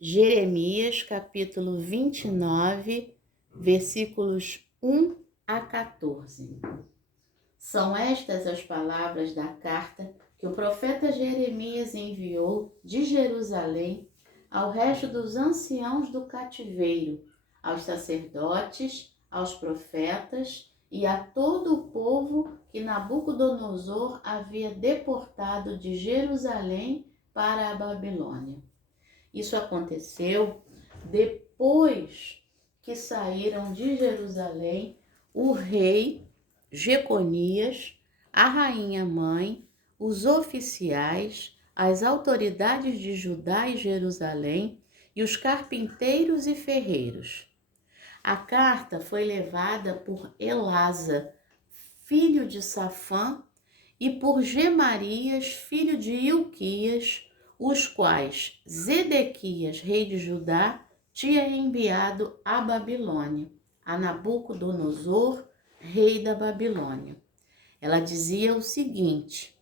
Jeremias, capítulo 29, versículos 1 a 14. São estas as palavras da carta que o profeta Jeremias enviou de Jerusalém ao resto dos anciãos do cativeiro, aos sacerdotes, aos profetas e a todo o povo que Nabucodonosor havia deportado de Jerusalém para a Babilônia. Isso aconteceu depois que saíram de Jerusalém o rei Jeconias, a rainha mãe, os oficiais, as autoridades de Judá e Jerusalém e os carpinteiros e ferreiros. A carta foi levada por Elasa, filho de Safã, e por Gemarias, filho de Ilquias, os quais Zedequias, rei de Judá, tinha enviado à Babilônia, a Nabucodonosor, rei da Babilônia. Ela dizia o seguinte: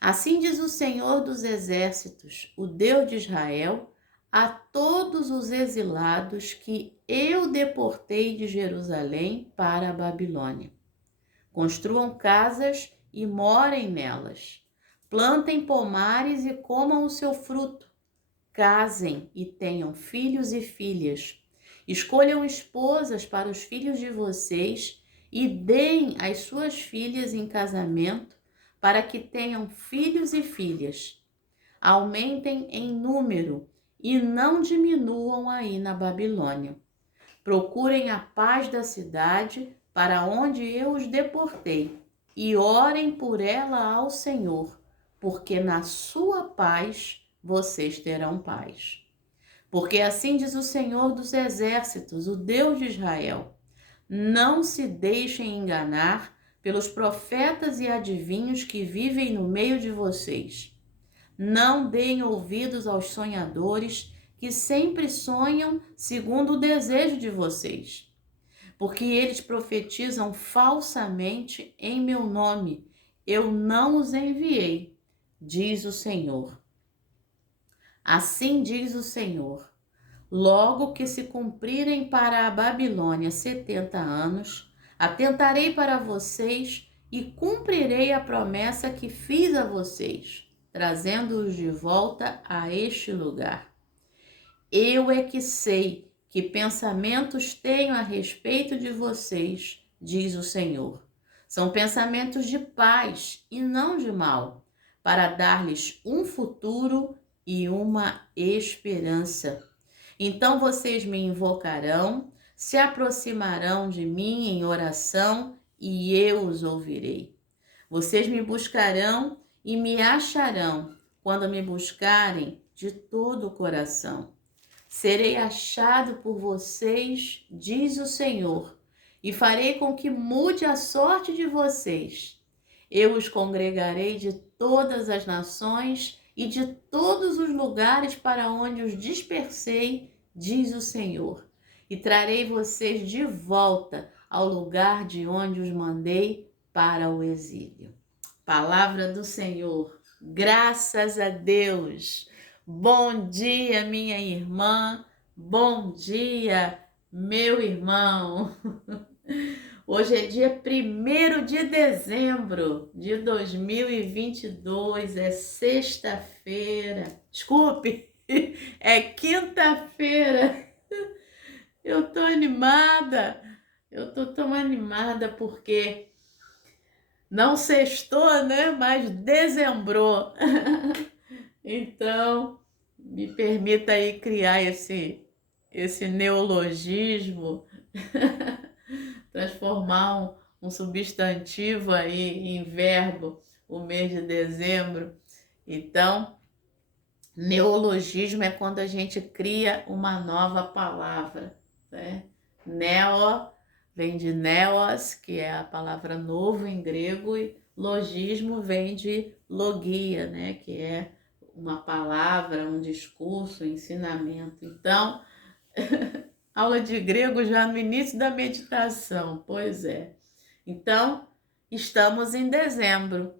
assim diz o Senhor dos Exércitos, o Deus de Israel, a todos os exilados que eu deportei de Jerusalém para a Babilônia. Construam casas e morem nelas. Plantem pomares e comam o seu fruto. Casem e tenham filhos e filhas. Escolham esposas para os filhos de vocês e deem as suas filhas em casamento para que tenham filhos e filhas. Aumentem em número e não diminuam aí na Babilônia. Procurem a paz da cidade para onde eu os deportei e orem por ela ao Senhor, porque na sua paz vocês terão paz. Porque assim diz o Senhor dos Exércitos, o Deus de Israel: não se deixem enganar pelos profetas e adivinhos que vivem no meio de vocês. Não deem ouvidos aos sonhadores que sempre sonham segundo o desejo de vocês, porque eles profetizam falsamente em meu nome. Eu não os enviei, diz o Senhor. Assim diz o Senhor: logo que se cumprirem para a Babilônia 70 anos, atentarei para vocês e cumprirei a promessa que fiz a vocês, trazendo-os de volta a este lugar. Eu é que sei que pensamentos tenho a respeito de vocês, diz o Senhor. São pensamentos de paz e não de mal, para dar-lhes um futuro e uma esperança. Então vocês me invocarão, se aproximarão de mim em oração e eu os ouvirei. Vocês me buscarão e me acharão quando me buscarem de todo o coração. Serei achado por vocês, diz o Senhor, e farei com que mude a sorte de vocês. Eu os congregarei de todas as nações e de todos os lugares para onde os dispersei, diz o Senhor, e trarei vocês de volta ao lugar de onde os mandei para o exílio. Palavra do Senhor, graças a Deus. Bom dia, minha irmã, bom dia, meu irmão. Hoje é dia 1º de dezembro de 2022, é sexta-feira, desculpe, é quinta-feira. Eu tô animada, eu tô tão animada porque não sextou, né, mas dezembrou. Então, me permita aí criar esse neologismo, transformar um substantivo aí em verbo, o mês de dezembro. Então, neologismo é quando a gente cria uma nova palavra, né? Neo vem de neos, que é a palavra novo em grego, e logismo vem de logia, né? Que é uma palavra, um discurso, um ensinamento. Então, aula de grego já no início da meditação, pois é. Então, estamos em dezembro.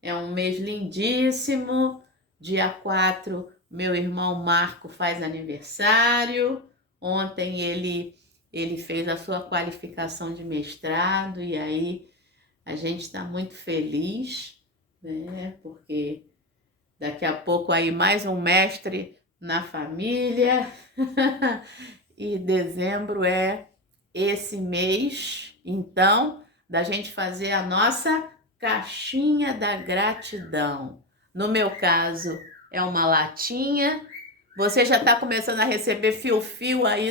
É um mês lindíssimo, dia 4 meu irmão Marco faz aniversário. Ontem ele fez a sua qualificação de mestrado e aí a gente está muito feliz, né? Porque daqui a pouco aí mais um mestre na família. E dezembro é esse mês, então, da gente fazer a nossa caixinha da gratidão. No meu caso, é uma latinha. Você já está começando a receber fio-fio aí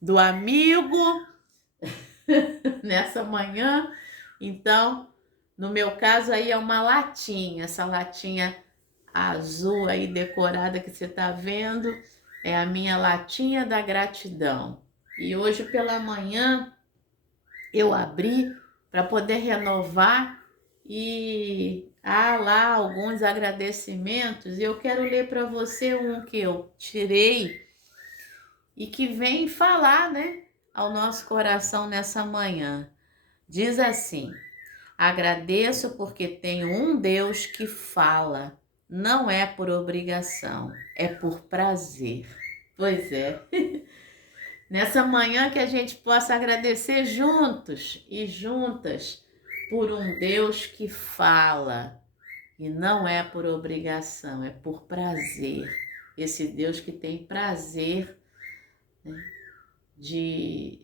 do amigo nessa manhã. Então, no meu caso aí é uma latinha. Essa latinha azul aí decorada que você está vendo é a minha latinha da gratidão. E hoje pela manhã eu abri para poder renovar e há lá alguns agradecimentos. E eu quero ler para você um que eu tirei e que vem falar, né, ao nosso coração nessa manhã. Diz assim: agradeço porque tenho um Deus que fala. Não é por obrigação, é por prazer. Pois é. Nessa manhã que a gente possa agradecer juntos e juntas por um Deus que fala. E não é por obrigação, é por prazer. Esse Deus que tem prazer, né, de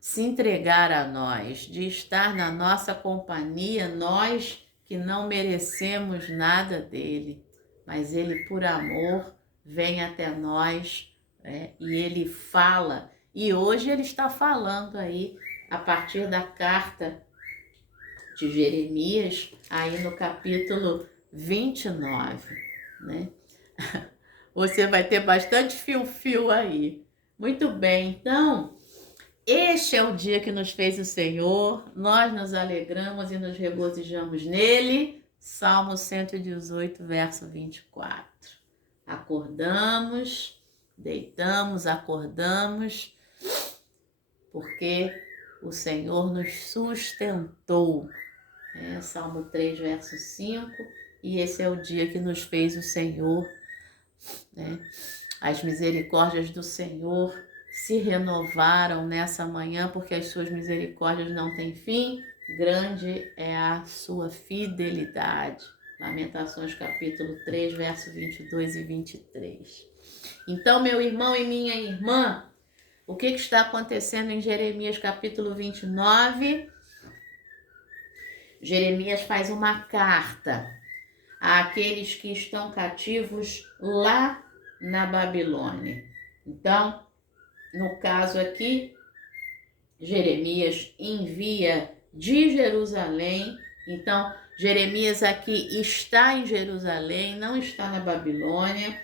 se entregar a nós, de estar na nossa companhia, nós que não merecemos nada dele, mas ele por amor vem até nós, né, e ele fala. E hoje ele está falando aí a partir da carta de Jeremias, aí no capítulo 29, né? Você vai ter bastante fio-fio aí. Muito bem, então, este é o dia que nos fez o Senhor, nós nos alegramos e nos regozijamos nele. Salmo 118, verso 24. Acordamos, deitamos, acordamos, porque o Senhor nos sustentou. Salmo 3, verso 5. E esse é o dia que nos fez o Senhor, né? As misericórdias do Senhor se renovaram nessa manhã, porque as suas misericórdias não têm fim. Grande é a sua fidelidade. Lamentações capítulo 3, verso 22 e 23. Então, meu irmão e minha irmã, o que está acontecendo em Jeremias capítulo 29? Jeremias faz uma carta àqueles que estão cativos lá na Babilônia. Então, no caso aqui, Jeremias envia de Jerusalém. Então, Jeremias aqui está em Jerusalém, não está na Babilônia,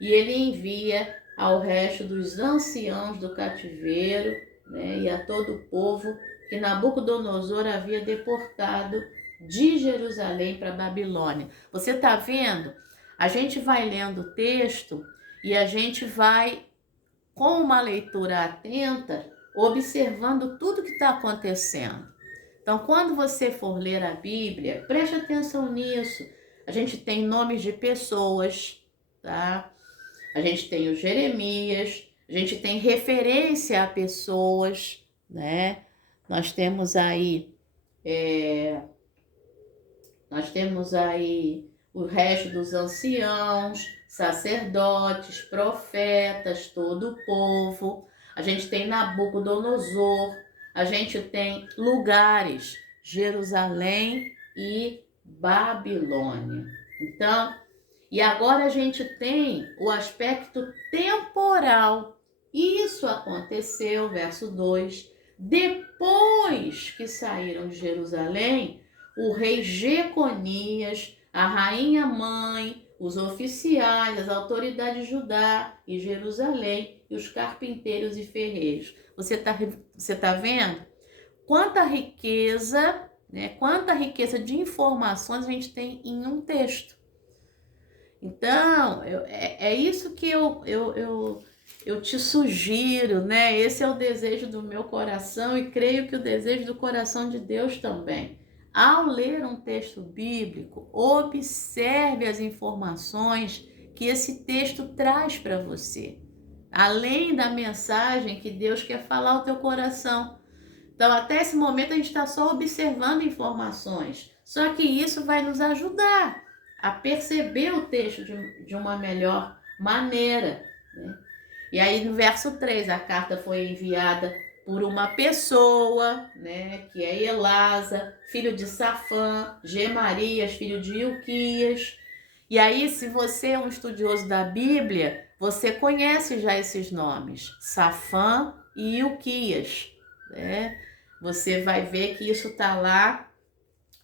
e ele envia ao resto dos anciãos do cativeiro, né, e a todo o povo que Nabucodonosor havia deportado de Jerusalém para a Babilônia. Você está vendo? A gente vai lendo o texto e a gente vai, com uma leitura atenta, observando tudo que está acontecendo. Então, quando você for ler a Bíblia, preste atenção nisso. A gente tem nomes de pessoas, tá? A gente tem o Jeremias, a gente tem referência a pessoas, né? Nós temos aí o resto dos anciãos, sacerdotes, profetas, todo o povo. A gente tem Nabucodonosor, a gente tem lugares, Jerusalém e Babilônia. Então, e agora a gente tem o aspecto temporal. Isso aconteceu, verso 2, depois que saíram de Jerusalém, o rei Jeconias, a rainha mãe, os oficiais, as autoridades de Judá e Jerusalém e os carpinteiros e ferreiros. Você tá vendo? Quanta riqueza, né? Quanta riqueza de informações a gente tem em um texto. Então, é isso que eu te sugiro, né? Esse é o desejo do meu coração e creio que o desejo do coração de Deus também. Ao ler um texto bíblico, observe as informações que esse texto traz para você, além da mensagem que Deus quer falar ao teu coração. Então, até esse momento, a gente está só observando informações, só que isso vai nos ajudar a perceber o texto de uma melhor maneira, né? E aí, no verso 3, a carta foi enviada por uma pessoa, né, que é Elasa, filho de Safã, Gemarias, filho de Ilquias. E aí, se você é um estudioso da Bíblia, você conhece já esses nomes, Safã e Ilquias, né? Você vai ver que isso está lá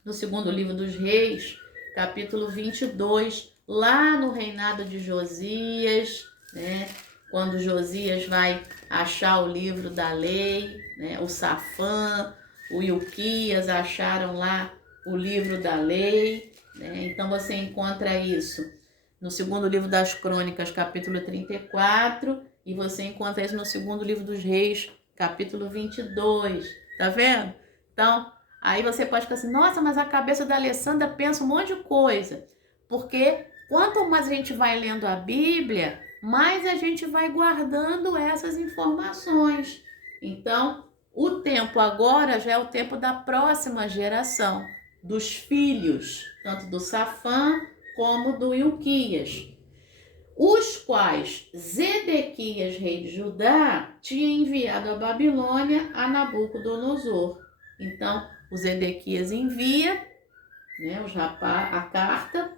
no segundo livro dos Reis, capítulo 22, lá no reinado de Josias, né? Quando Josias vai achar o livro da lei, né? O Safã, o Ilquias acharam lá o livro da lei, né? Então você encontra isso no segundo livro das Crônicas, capítulo 34, e você encontra isso no segundo livro dos Reis, capítulo 22. Tá vendo? Então, aí você pode ficar assim, nossa, mas a cabeça da Alessandra pensa um monte de coisa. Porque quanto mais a gente vai lendo a Bíblia, mais a gente vai guardando essas informações. Então, o tempo agora já é o tempo da próxima geração, dos filhos, tanto do Safã como do Ilquias, os quais Zedequias, rei de Judá, tinha enviado à Babilônia a Nabucodonosor. Então, o Zedequias envia, né, a carta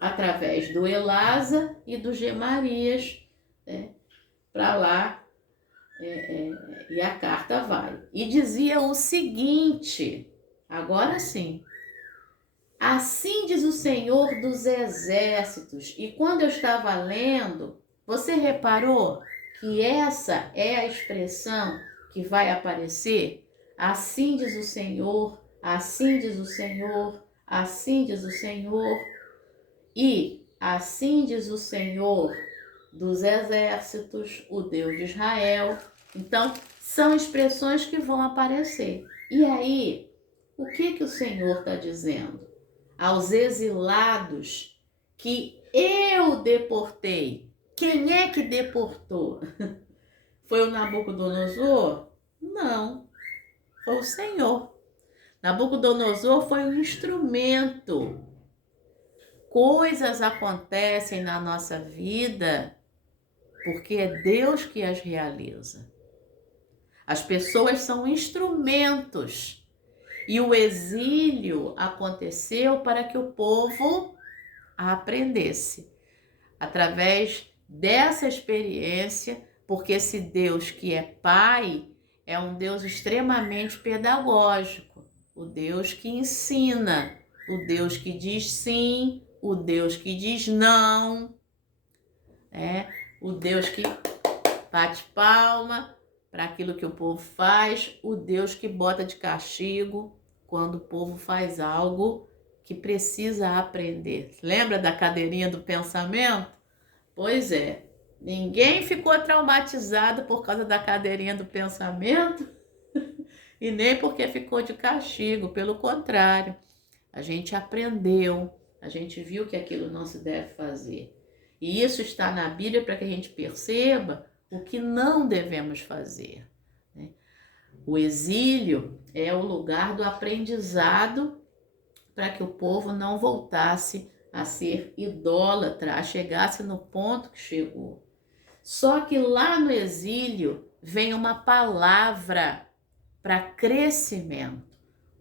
através do Elasa e do Gemarias, né, para lá, e a carta vai. E dizia o seguinte, agora sim: assim diz o Senhor dos Exércitos. E quando eu estava lendo, você reparou que essa é a expressão que vai aparecer? Assim diz o Senhor, assim diz o Senhor, assim diz o Senhor. E assim diz o Senhor dos Exércitos, o Deus de Israel. Então, são expressões que vão aparecer. E aí, o que o Senhor está dizendo? Aos exilados que eu deportei. Quem é que deportou? Foi o Nabucodonosor? Não, foi o Senhor. Nabucodonosor foi um instrumento. Coisas acontecem na nossa vida porque é Deus que as realiza. As pessoas são instrumentos. E o exílio aconteceu para que o povo aprendesse. Através dessa experiência, porque esse Deus que é Pai é um Deus extremamente pedagógico, o Deus que ensina, o Deus que diz sim, o Deus que diz não, o Deus que bate palma para aquilo que o povo faz, o Deus que bota de castigo quando o povo faz algo que precisa aprender. Lembra da cadeirinha do pensamento? Pois é, ninguém ficou traumatizado por causa da cadeirinha do pensamento e nem porque ficou de castigo, pelo contrário, a gente aprendeu, a gente viu que aquilo não se deve fazer. E isso está na Bíblia para que a gente perceba o que não devemos fazer, né? O exílio é o lugar do aprendizado para que o povo não voltasse a ser idólatra, chegasse no ponto que chegou. Só que lá no exílio vem uma palavra para crescimento.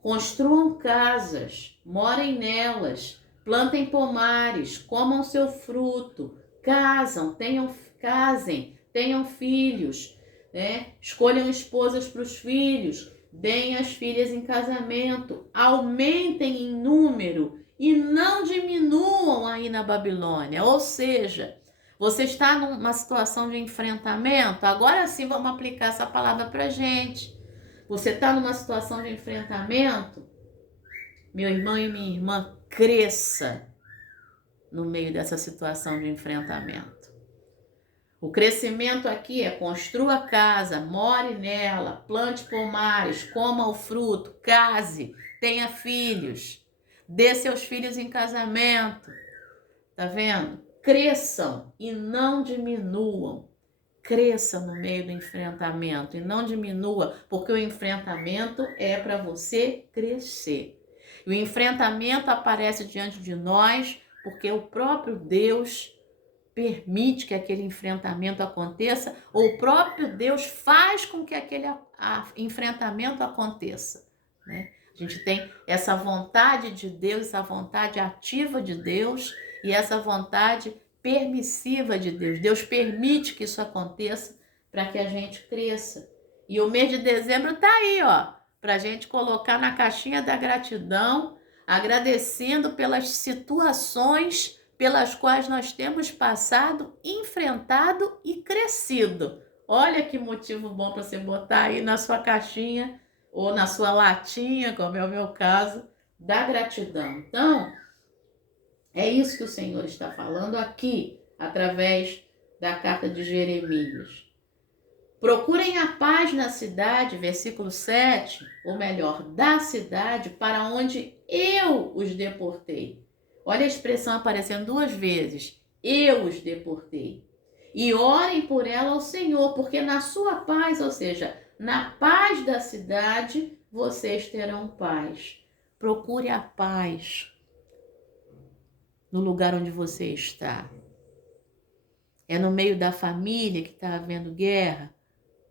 Construam casas, morem nelas, plantem pomares, comam seu fruto, casem, tenham filhos, né? Escolham esposas para os filhos, deem as filhas em casamento, aumentem em número e não diminuam aí na Babilônia. Ou seja, você está numa situação de enfrentamento, agora sim vamos aplicar essa palavra para a gente. Você está numa situação de enfrentamento, meu irmão e minha irmã, cresça no meio dessa situação de enfrentamento. O crescimento aqui é construa casa, more nela, plante pomares, coma o fruto, case, tenha filhos, dê seus filhos em casamento. Tá vendo? cresçam e não diminuam. Cresça no meio do enfrentamento e não diminua, porque o enfrentamento é para você crescer. E o enfrentamento aparece diante de nós porque o próprio Deus permite que aquele enfrentamento aconteça, ou o próprio Deus faz com que aquele enfrentamento aconteça, né? A gente tem essa vontade de Deus, essa vontade ativa de Deus e essa vontade permissiva de Deus. Deus permite que isso aconteça para que a gente cresça. E o mês de dezembro está aí, ó, para a gente colocar na caixinha da gratidão, agradecendo pelas situações pelas quais nós temos passado, enfrentado e crescido. Olha que motivo bom para você botar aí na sua caixinha ou na sua latinha, como é o meu caso, da gratidão. Então, é isso que o Senhor está falando aqui, através da carta de Jeremias. Procurem a paz na cidade, versículo 7, ou melhor, da cidade para onde eu os deportei. Olha a expressão aparecendo 2 vezes. Eu os deportei. E orem por ela ao Senhor, porque na sua paz, ou seja, na paz da cidade, vocês terão paz. Procure a paz no lugar onde você está. É no meio da família que está havendo guerra?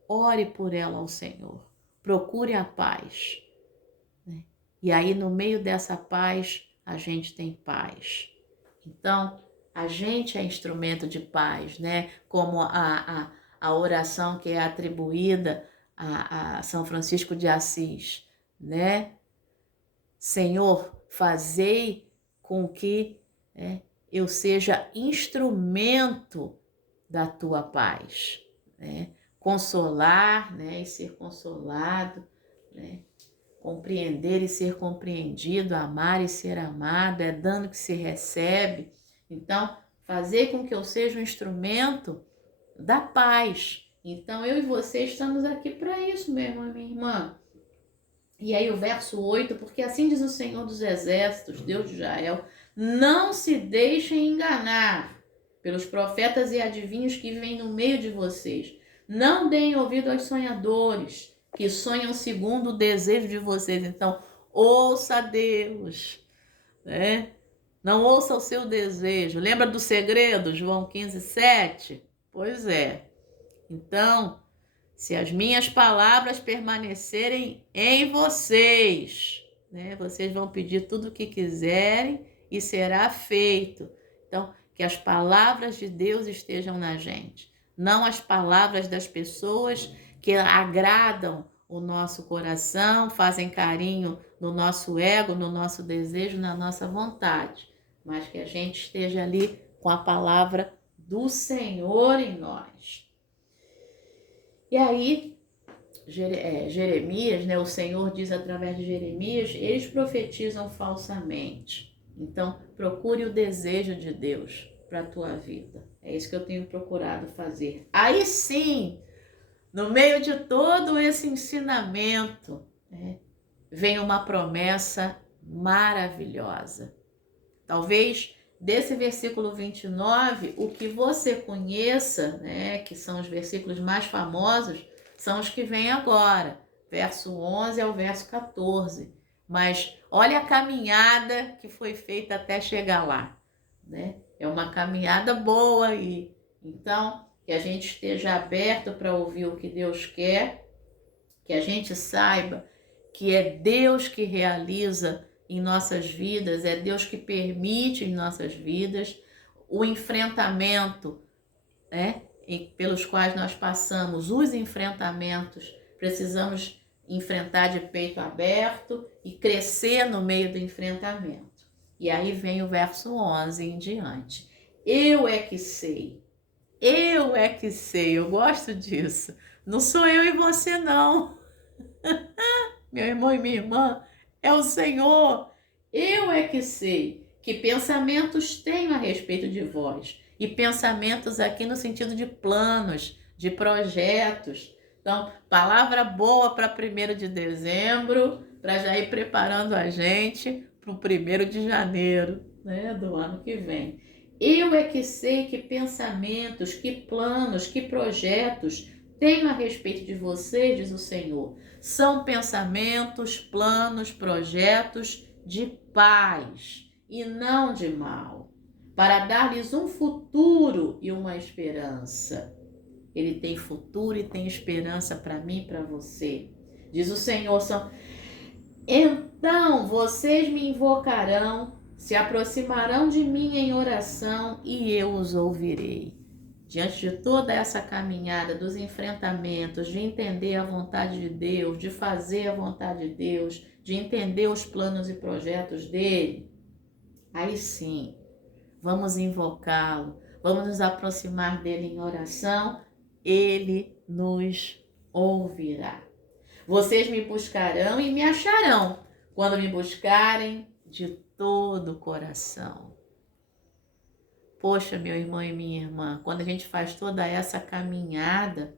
Ore por ela ao Senhor. Procure a paz. E aí, no meio dessa paz, a gente tem paz. Então, a gente é instrumento de paz, né? Como a oração que é atribuída a São Francisco de Assis, né? Senhor, fazei com que eu seja instrumento da tua paz, né? Consolar, né? E ser consolado, né? Compreender e ser compreendido, amar e ser amado, é dando que se recebe. Então, fazer com que eu seja um instrumento da paz. Então, eu e você estamos aqui para isso, meu irmão e minha irmã. E aí o verso 8, porque assim diz o Senhor dos Exércitos, Deus de Israel, não se deixem enganar pelos profetas e adivinhos que vêm no meio de vocês. Não deem ouvido aos sonhadores, que sonham segundo o desejo de vocês. Então, ouça a Deus, né? Não ouça o seu desejo. Lembra do segredo, João 15:7? Pois é. Então, se as minhas palavras permanecerem em vocês, né? Vocês vão pedir tudo o que quiserem e será feito. Então, que as palavras de Deus estejam na gente, não as palavras das pessoas que agradam o nosso coração, fazem carinho no nosso ego, no nosso desejo, na nossa vontade, mas que a gente esteja ali com a palavra do Senhor em nós. E aí, Jeremias, né, o Senhor diz através de Jeremias, eles profetizam falsamente. Então, procure o desejo de Deus para a tua vida. É isso que eu tenho procurado fazer. Aí sim, no meio de todo esse ensinamento, vem uma promessa maravilhosa. Talvez desse versículo 29, o que você conheça, né, que são os versículos mais famosos, são os que vêm agora, verso 11 ao verso 14. Mas olha a caminhada que foi feita até chegar lá, né? É uma caminhada boa aí. Então, que a gente esteja aberto para ouvir o que Deus quer, que a gente saiba que é Deus que realiza em nossas vidas, é Deus que permite em nossas vidas o enfrentamento, né, pelos quais nós passamos, os enfrentamentos, precisamos enfrentar de peito aberto e crescer no meio do enfrentamento. E aí vem o verso 11 em diante. Eu é que sei, eu gosto disso. Não sou eu e você não. Meu irmão e minha irmã, é o Senhor. Eu é que sei que pensamentos tenho a respeito de vós. E pensamentos aqui no sentido de planos, de projetos. Então, palavra boa para 1º de dezembro, para já ir preparando a gente para o 1º de janeiro, né, do ano que vem. Eu é que sei que pensamentos, que planos, que projetos tenho a respeito de vocês, diz o Senhor. São pensamentos, planos, projetos de paz e não de mal, para dar-lhes um futuro e uma esperança. Ele tem futuro e tem esperança para mim e para você. Diz o Senhor, então vocês me invocarão, se aproximarão de mim em oração e eu os ouvirei. Diante de toda essa caminhada dos enfrentamentos, de entender a vontade de Deus, de fazer a vontade de Deus, de entender os planos e projetos dele, aí sim, vamos invocá-lo, vamos nos aproximar dele em oração, ele nos ouvirá. Vocês me buscarão e me acharão, quando me buscarem de todo o coração. Poxa, meu irmão e minha irmã, quando a gente faz toda essa caminhada,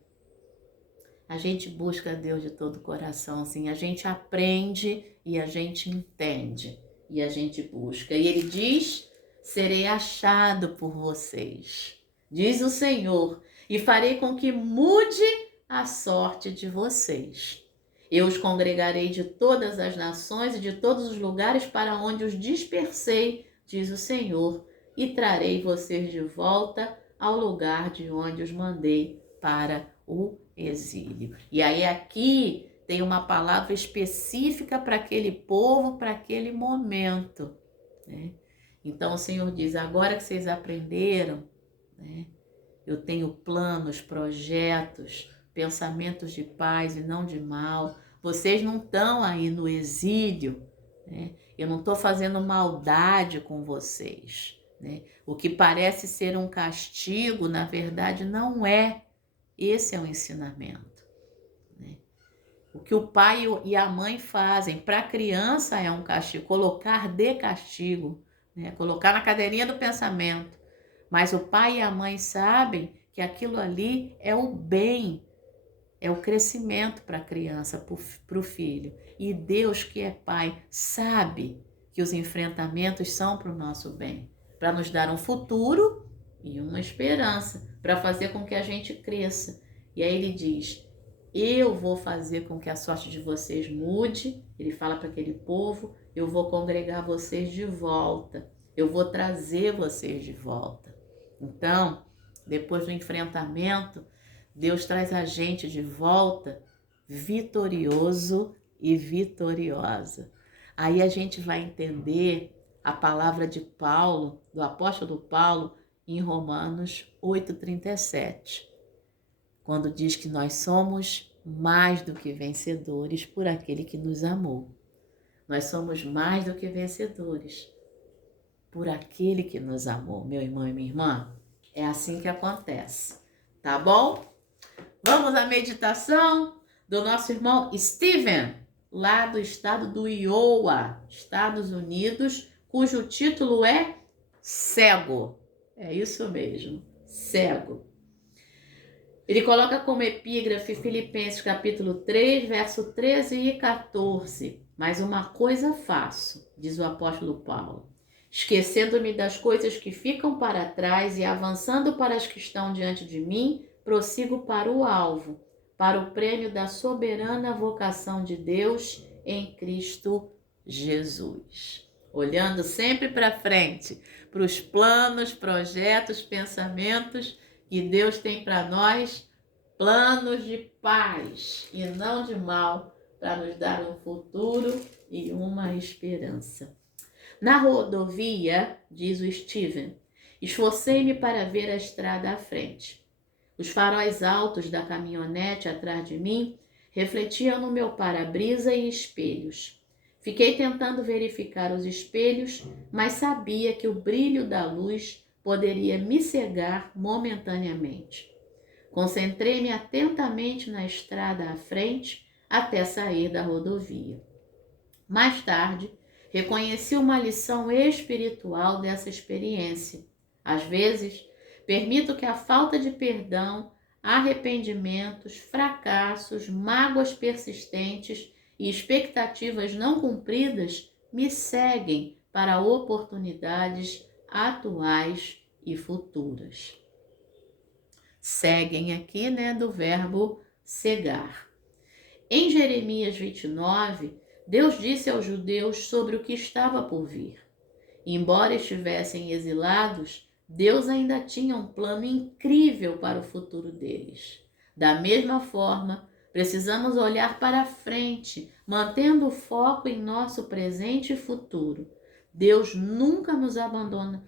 a gente busca Deus de todo o coração, assim, a gente aprende e a gente entende e a gente busca. E ele diz, serei achado por vocês, diz o Senhor, e farei com que mude a sorte de vocês. Eu os congregarei de todas as nações e de todos os lugares para onde os dispersei, diz o Senhor, e trarei vocês de volta ao lugar de onde os mandei para o exílio. E aí aqui tem uma palavra específica para aquele povo, para aquele momento, né? Então o Senhor diz, agora que vocês aprenderam, né? Eu tenho planos, projetos, pensamentos de paz e não de mal. Vocês não estão aí no exílio, né? Eu não estou fazendo maldade com vocês, né? O que parece ser um castigo, na verdade, não é. Esse é o ensinamento, né? O que o pai e a mãe fazem para a criança é um castigo, colocar de castigo, né? Colocar na cadeirinha do pensamento. Mas o pai e a mãe sabem que aquilo ali é o bem, é o crescimento para a criança, para o filho. E Deus, que é pai, sabe que os enfrentamentos são para o nosso bem, para nos dar um futuro e uma esperança, para fazer com que a gente cresça. E aí ele diz, eu vou fazer com que a sorte de vocês mude. Ele fala para aquele povo, eu vou congregar vocês de volta, eu vou trazer vocês de volta. Então, depois do enfrentamento, Deus traz a gente de volta vitorioso e vitoriosa. Aí a gente vai entender a palavra de Paulo, do apóstolo Paulo, em Romanos 8,37, quando diz que nós somos mais do que vencedores por aquele que nos amou. Nós somos mais do que vencedores por aquele que nos amou, meu irmão e minha irmã. É assim que acontece, tá bom? Vamos à meditação do nosso irmão Steven, lá do estado do Iowa, Estados Unidos, cujo título é Cego. É isso mesmo, cego. Ele coloca como epígrafe Filipenses capítulo 3, verso 13 e 14. Mas uma coisa faço, diz o apóstolo Paulo, esquecendo-me das coisas que ficam para trás e avançando para as que estão diante de mim, prossigo para o alvo, para o prêmio da soberana vocação de Deus em Cristo Jesus. Olhando sempre para frente, para os planos, projetos, pensamentos que Deus tem para nós, planos de paz e não de mal, para nos dar um futuro e uma esperança. Na rodovia, diz o Steven, esforcei-me para ver a estrada à frente. Os faróis altos da caminhonete atrás de mim refletiam no meu para-brisa e espelhos. Fiquei tentando verificar os espelhos, mas sabia que o brilho da luz poderia me cegar momentaneamente. Concentrei-me atentamente na estrada à frente até sair da rodovia. Mais tarde, reconheci uma lição espiritual dessa experiência. Às vezes, permito que a falta de perdão, arrependimentos, fracassos, mágoas persistentes e expectativas não cumpridas me seguem para oportunidades atuais e futuras. Seguem aqui, do verbo cegar. Em Jeremias 29, Deus disse aos judeus sobre o que estava por vir. Embora estivessem exilados, Deus ainda tinha um plano incrível para o futuro deles. Da mesma forma, precisamos olhar para frente, mantendo o foco em nosso presente e futuro. Deus nunca nos abandona,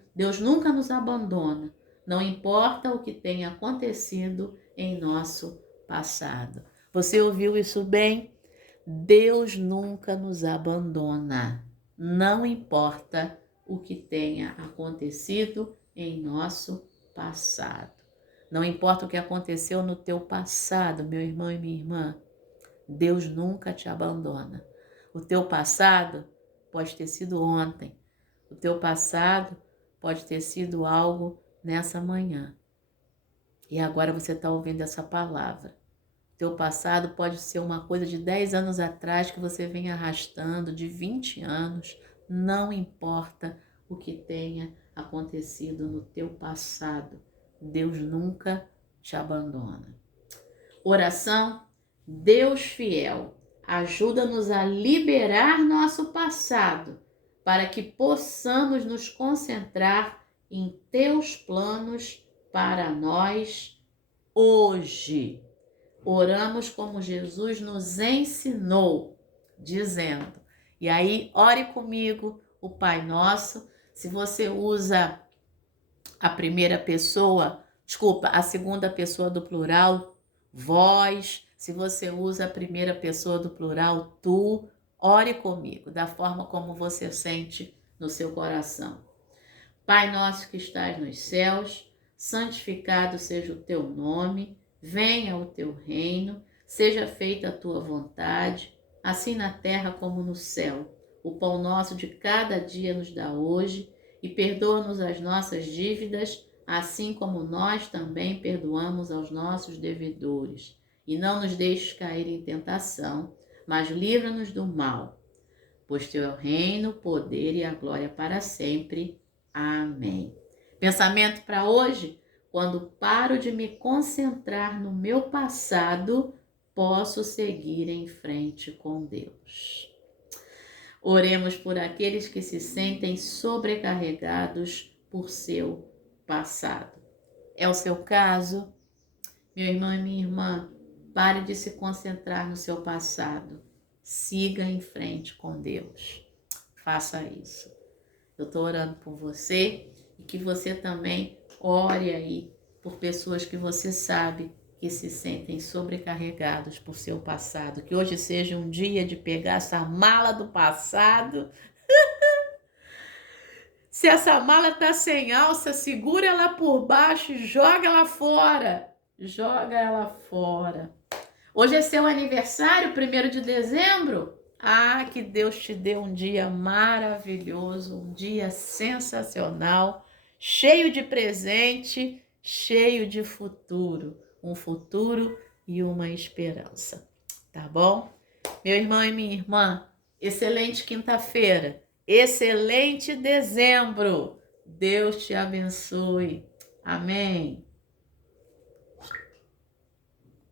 não importa o que tenha acontecido em nosso passado. Você ouviu isso bem? Deus nunca nos abandona, não importa o que tenha acontecido em nosso passado. Não importa o que aconteceu no teu passado, meu irmão e minha irmã, Deus nunca te abandona. O teu passado pode ter sido ontem, o teu passado pode ter sido algo nessa manhã. E agora você está ouvindo essa palavra. Teu passado pode ser uma coisa de 10 anos atrás que você vem arrastando, de 20 anos. Não importa o que tenha acontecido no teu passado. Deus nunca te abandona. Oração. Deus fiel, ajuda-nos a liberar nosso passado para que possamos nos concentrar em teus planos para nós hoje. Oramos como Jesus nos ensinou, dizendo, e aí ore comigo o Pai Nosso. Se você usa a segunda pessoa do plural, vós. Se você usa a primeira pessoa do plural, tu, ore comigo, da forma como você sente no seu coração. Pai nosso que estás nos céus, santificado seja o teu nome. Venha o teu reino, seja feita a tua vontade, assim na terra como no céu. O pão nosso de cada dia nos dá hoje e perdoa-nos as nossas dívidas, assim como nós também perdoamos aos nossos devedores. E não nos deixes cair em tentação, mas livra-nos do mal. Pois teu é o reino, o poder e a glória para sempre. Amém. Pensamento para hoje? Quando paro de me concentrar no meu passado, posso seguir em frente com Deus. Oremos por aqueles que se sentem sobrecarregados por seu passado. É o seu caso? Meu irmão e minha irmã, pare de se concentrar no seu passado. Siga em frente com Deus. Faça isso. Eu estou orando por você e que você também ore aí por pessoas que você sabe que se sentem sobrecarregados por seu passado. Que hoje seja um dia de pegar essa mala do passado. Se essa mala está sem alça, segura ela por baixo e joga ela fora. Joga ela fora. Hoje é seu aniversário, 1º de dezembro? Que Deus te dê um dia maravilhoso, um dia sensacional, cheio de presente, cheio de futuro. Um futuro e uma esperança. Tá bom? Meu irmão e minha irmã, excelente quinta-feira, excelente dezembro. Deus te abençoe. Amém.